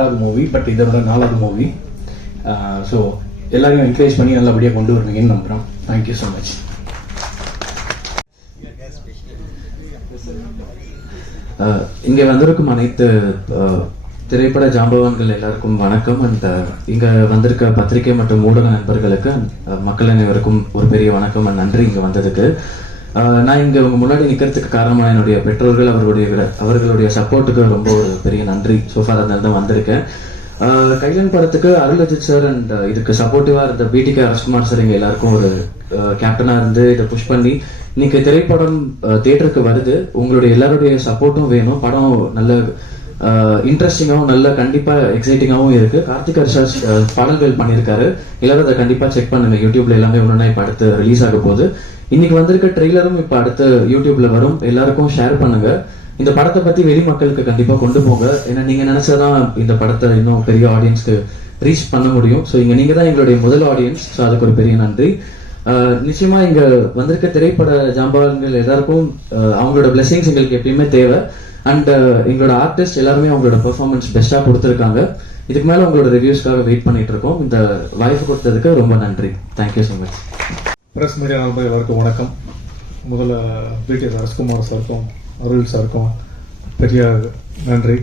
2வது movie, but இதோட 4வது மூவி. ஸோ எல்லாரையும் என்கரேஜ் பண்ணி நல்லபடியாக கொண்டு வருவீங்கன்னு நம்புகிறோம். Thank you so much. இங்கே வந்திருக்கும் அனைத்து திரைப்பட ஜாம்பவான்கள் எல்லாருக்கும் வணக்கம். அண்ட் இங்க வந்திருக்க பத்திரிகை மற்றும் ஊடக நண்பர்களுக்கு, மக்கள் அனைவருக்கும் ஒரு பெரிய வணக்கம் அண்ட் நன்றி இங்க வந்ததுக்கு. நான் இங்க உங்க முன்னாடி நிக்கிறதுக்கு காரணமாக என்னுடைய பெற்றோர்கள், அவர்களுடைய சப்போர்ட்டுக்கு ரொம்ப ஒரு பெரிய நன்றி. சோஃபார் அதனால தான் வந்திருக்கேன். கைலன் படத்துக்கு அருள் அஜித் சார் அண்ட் இதுக்கு சப்போர்ட்டிவா இருந்த பிடிகே அரஸ்குமார் சார் எங்க எல்லாருக்கும் ஒரு கேப்டனா இருந்து இதை புஷ் பண்ணி இன்னைக்கு திரைப்படம் தியேட்டருக்கு வருது. உங்களுடைய எல்லாருடைய சப்போர்ட்டும் வேணும். படம் நல்ல இன்ட்ரெஸ்டிங்காகவும் நல்ல கண்டிப்பா எக்ஸைட்டிங்காகவும் இருக்கு. கார்த்திக் ஹர்ஷாஸ் பாடல்கள் பண்ணியிருக்காரு. எல்லாரும் அதை கண்டிப்பா செக் பண்ணுங்க. யூடியூப்ல எல்லாமே ஒன்றுனா இப்ப அடுத்து ரிலீஸ் ஆக போகுது. இன்னைக்கு வந்திருக்க ட்ரெய்லரும் இப்ப அடுத்து யூடியூப்ல வரும். எல்லாருக்கும் ஷேர் பண்ணுங்க. இந்த படத்தை பத்தி வெளி மக்களுக்கு கண்டிப்பா கொண்டு போங்க. ஏன்னா நீங்க நினைச்சாதான் இந்த படத்தை இன்னும் பெரிய ஆடியன்ஸ்க்கு ரீச் பண்ண முடியும். ஸோ நீங்க தான் எங்களுடைய முதல் ஆடியன்ஸ். ஸோ அதுக்கு ஒரு பெரிய நன்றி. நிச்சயமா இங்க வந்திருக்க திரைப்பட ஜாம்பவான்கள் எல்லாருக்கும் அவங்களோட பிளெஸிங்ஸ் எங்களுக்கு எப்பயுமே தேவை. அண்ட் எங்களோட ஆர்டிஸ்ட் எல்லாருமே அவங்களோட பெர்ஃபார்மன்ஸ் பெஸ்டா கொடுத்துருக்காங்க. இதுக்கு மேல உங்களோட ரிவ்யூஸ்க்காக வெயிட் பண்ணிட்டு இருக்கோம். இந்த வாய்ப்பு கொடுத்ததுக்கு ரொம்ப நன்றி. Thank you so much. Press media நண்பர்கள் எல்லாருக்கும் வணக்கம். முதல்ல பிடிகே அரஸ்குமார் சாருக்கும் அருள் சாருக்கும் பெரிய நன்றி.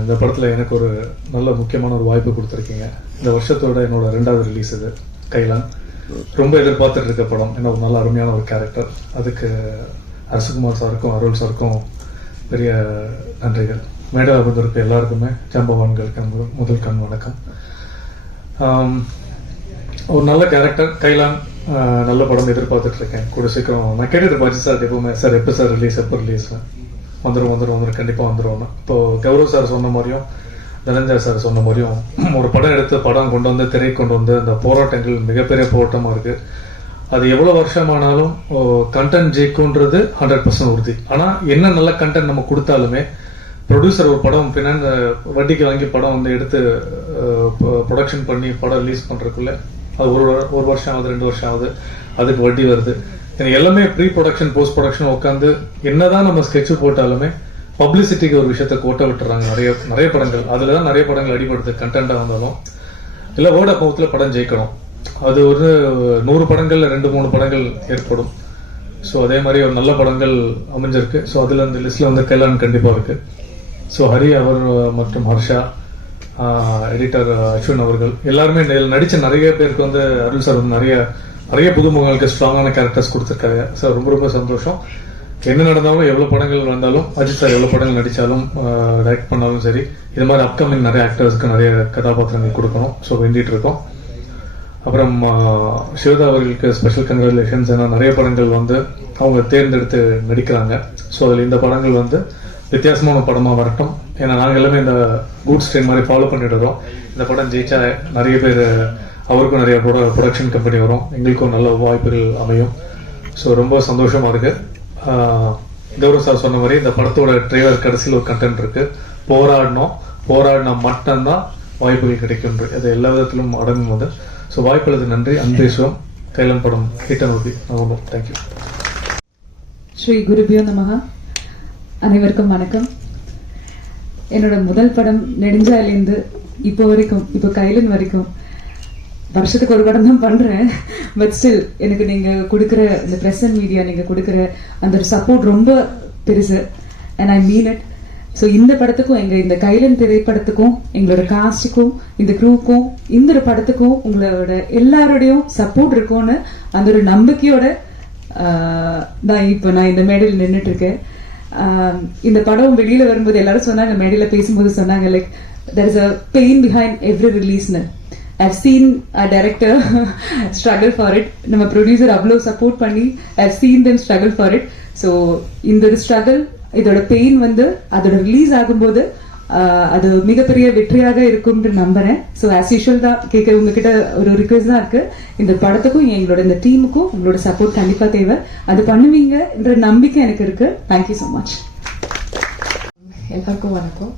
இந்த படத்தில் எனக்கு ஒரு நல்ல முக்கியமான ஒரு வாய்ப்பு கொடுத்துருக்கீங்க. இந்த வருஷத்தோட என்னோட 2வது ரிலீஸ் இது கைலான். ரொம்ப எதிர்பார்த்துட்டு இருக்க படம். என்ன ஒரு நல்ல அருமையான ஒரு கேரக்டர். அதுக்கு அரசகுமார் சாருக்கும் அருள் சாருக்கும் பெரிய நன்றிகள். மேடா அமர்ந்திருக்க எல்லாருக்குமே ஜாம்பவான்களுக்கு முதல் கண் வணக்கம். ஒரு நல்ல கேரக்டர் கைலான், நல்ல படம் எதிர்பார்த்துட்டு இருக்கேன். கூட சீக்கிரம் நான் கேட்டுட்டு பாஜி சார் எப்பவுமே சார் எப்போ சார் ரிலீஸ், எப்போ ரிலீஸ் வந்துடும் கண்டிப்பாக வந்துடும். இப்போ கௌரவ் சார் சொன்ன மாதிரியும் தனஞ்சா சார் சொன்ன மாதிரியும் ஒரு படம் எடுத்து படம் கொண்டு வந்து திரை கொண்டு வந்து அந்த போராட்டங்கள் மிகப்பெரிய போராட்டமாக இருக்கு. அது எவ்வளோ வருஷமானாலும் கண்டென்ட் ஜெயிக்கும்ன்றது 100% உறுதி. ஆனால் என்ன நல்ல கண்டென்ட் நம்ம கொடுத்தாலுமே ப்ரொடியூசர் ஒரு படம் பின்னாடி வட்டிக்கு வாங்கி படம் வந்து எடுத்து ப்ரொடக்ஷன் பண்ணி படம் ரிலீஸ் பண்ணுறதுக்குள்ள அது ஒரு வருஷம் ஆகுது, 2 வருஷம் ஆகுது. அதுக்கு வட்டி வருது. எனக்கு எல்லாமே ப்ரீ ப்ரொடக்ஷன் போஸ்ட் ப்ரொடக்ஷன் உட்காந்து என்னதான் நம்ம ஸ்கெட்சு போட்டாலுமே பப்ளிசிட்டிக்கு ஒரு விஷயத்த கோட்டை விட்டுறாங்க நிறைய படங்கள். அதுல தான் நிறைய படங்கள் அடிபடுது. கண்டென்ட்டாக வந்தாலும் இல்லை வேர்ட் ஆஃப் மவுத்தில் படம் ஜெயிக்கணும். அது ஒரு 100 படங்கள்ல 2-3 படங்கள் ஏற்படும். ஸோ அதே மாதிரி ஒரு நல்ல படங்கள் அமைஞ்சிருக்கு. ஸோ அதுல இந்த லிஸ்ட்ல வந்து கைலான் கண்டிப்பா இருக்கு. ஸோ ஹரி அவர் மற்றும் ஹர்ஷா, எடிட்டர் அஸ்வின் அவர்கள் எல்லாருமே நடிச்ச நிறைய பேருக்கு வந்து அருள் சார் வந்து நிறைய புதுமுகங்களுக்கு ஸ்ட்ராங்கான கேரக்டர்ஸ் கொடுத்துருக்காங்க. சார் ரொம்ப சந்தோஷம். என்ன நடந்தாலும் எவ்வளவு படங்கள் வந்தாலும் அஜித் சார் எவ்வளவு படங்கள் நடிச்சாலும் டைரக்ட் பண்ணாலும் சரி, இது மாதிரி அப்கமிங் நிறைய ஆக்டர்ஸ்க்கு நிறைய கதாபாத்திரங்கள் கொடுக்கணும். ஸோ வேண்டிட்டு இருக்கோம். அப்புறம் சிவதா அவர்களுக்கு ஸ்பெஷல் கங்க்ராச்சுலேஷன்ஸ். ஏன்னா நிறைய படங்கள் வந்து அவங்க தேர்ந்தெடுத்து நடிக்கிறாங்க. ஸோ அதில் இந்த படங்கள் வந்து வித்தியாசமான படமாக வரட்டும். ஏன்னா நாங்கள் எல்லாமே இந்த கூட்ஸ் ட்ரெயின் மாதிரி ஃபாலோ பண்ணிட்டு இருக்கோம். இந்த படம் ஜெயிச்சா நிறைய பேர் அவருக்கும் நிறைய ப்ரொடக்ஷன் கம்பெனி வரும், எங்களுக்கும் நல்ல வாய்ப்புகள் அமையும். ஸோ ரொம்ப சந்தோஷமா இருக்கு. கௌரவ் சார் சொன்ன மாதிரி இந்த படத்தோட ட்ரெய்லர் கடைசியில் ஒரு கண்டென்ட் இருக்கு. போராடினா மட்டும்தான் வாய்ப்புகள் கிடைக்கும். அது எல்லா விதத்திலும் அடங்கும் போது. ஸோ வாய்ப்புகளுக்கு நன்றி. அன்பேஸ்வரம். கைலான் படம் ஹிட் நோக்கி நம்பும். தேங்க்யூ. ஸ்ரீ குருபியோ நமகா. அனைவருக்கும் வணக்கம். என்னோட முதல் படம் நெடுஞ்சாலேருந்து இப்போ கைலன் வரைக்கும் வருஷத்துக்கு ஒரு படம் தான் பண்றேன். பட் ஸ்டில் எனக்கு நீங்க கொடுக்குற இந்த பிரஸ் அண்ட் மீடியா நீங்க கொடுக்குற அந்த ஒரு சப்போர்ட் ரொம்ப பெருசு. And I mean it. So இந்த படத்துக்கும் இந்த கைலன் திரைப்படத்துக்கும் எங்களோட காஸ்டுக்கும் இந்த க்ரூக்கும் இந்த ஒரு படத்துக்கும் உங்களோட எல்லாரோடையும் சப்போர்ட் இருக்கும்னு அந்த ஒரு நம்பிக்கையோட தான் இப்போ நான் இந்த மேடையில் நின்றுட்டு இருக்கேன். இந்த படம் வெளியில வரும்போது எல்லாரும் சொன்னாங்க, மேடையில பேசும்போது சொன்னாங்க, like there is a pain behind every release. I've seen a director struggle for it. நம்ம producer அவ்வளோ சப்போர்ட் பண்ணி I've seen them struggle for it. So இந்த struggle, இதோட பெயின் வந்து அதோட ரிலீஸ் ஆகும்போது அது மிகப்பெரிய வெற்றியாக இருக்கும்னு நம்புறேன். ஸோ ஆஸ் யூஷுவல் தான் கேட்க உங்ககிட்ட ஒரு ரிக்வெஸ்ட் தான் இருக்கு. இந்த படத்துக்கும் எங்களோட இந்த டீமுக்கும் உங்களோட சப்போர்ட் கண்டிப்பா தேவை. அது பண்ணுவீங்க என்ற நம்பிக்கை எனக்கு இருக்கு. Thank you so much. எல்லாருக்கும் வணக்கம்.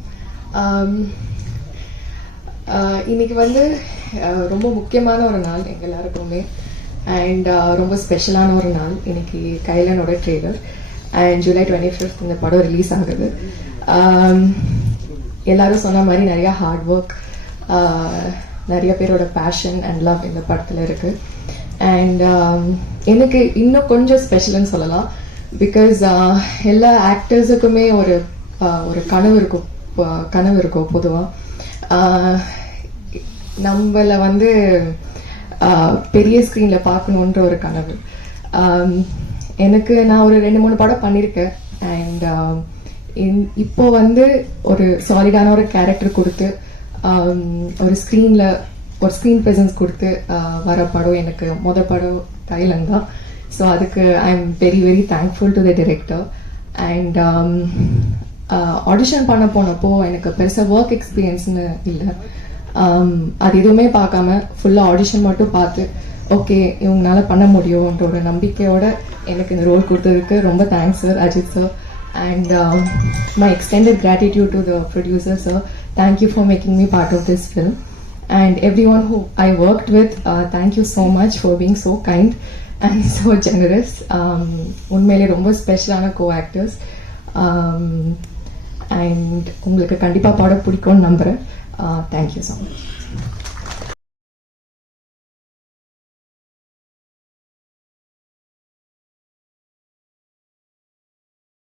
இன்னைக்கு வந்து ரொம்ப முக்கியமான ஒரு நாள் எங்க எல்லாருக்குமே. அண்ட் ரொம்ப ஸ்பெஷலான ஒரு நாள். இன்னைக்கு கைலனோட ட்ரெய்லர் அண்ட் ஜூலை 25 இந்த படம் ரிலீஸ் ஆகுது. எல்லாரும் சொன்ன மாதிரி நிறைய ஹார்ட் ஒர்க், நிறைய பேரோட பேஷன் அண்ட் லவ் இந்த படத்தில் இருக்கு. அண்ட் எனக்கு இன்னும் கொஞ்சம் ஸ்பெஷல்னு சொல்லலாம். பிகாஸ் எல்லா ஆக்டர்ஸுக்குமே ஒரு கனவு இருக்கும் பொதுவாக. நம்மளை வந்து பெரிய ஸ்க்ரீனில் பார்க்கணுன்ற ஒரு கனவு. எனக்கு நான் ஒரு 2-3 படம் பண்ணியிருக்கேன். அண்ட் இப்போ வந்து ஒரு சாலிடான ஒரு கேரக்டர் கொடுத்து ஒரு ஸ்க்ரீன் ப்ரெசன்ஸ் கொடுத்து வர படம் எனக்கு மொதல் படம் கைலன் தான். ஸோ அதுக்கு I am very very thankful to the director. And audition பண்ண போனப்போ எனக்கு பெருசாக ஒர்க் எக்ஸ்பீரியன்ஸ்னு இல்லை. அது எதுவுமே பார்க்காம ஃபுல்லாக ஆடிஷன் மட்டும் பார்த்து ஓகே இவங்களால பண்ண முடியும்ன்ற ஒரு நம்பிக்கையோட எனக்கு இந்த ரோல் கொடுத்ததுக்கு ரொம்ப thanks sir, Ajith sir. And my extended gratitude to the producer, sir. Thank you for making me part of this film. And everyone who I worked with, thank you so much for being so kind and so generous. உண்மையிலே ரொம்ப ஸ்பெஷலான co-actors. And உங்களுக்கு கண்டிப்பாக படம் பிடிக்கும்னு நம்புகிறேன். Thank you so much.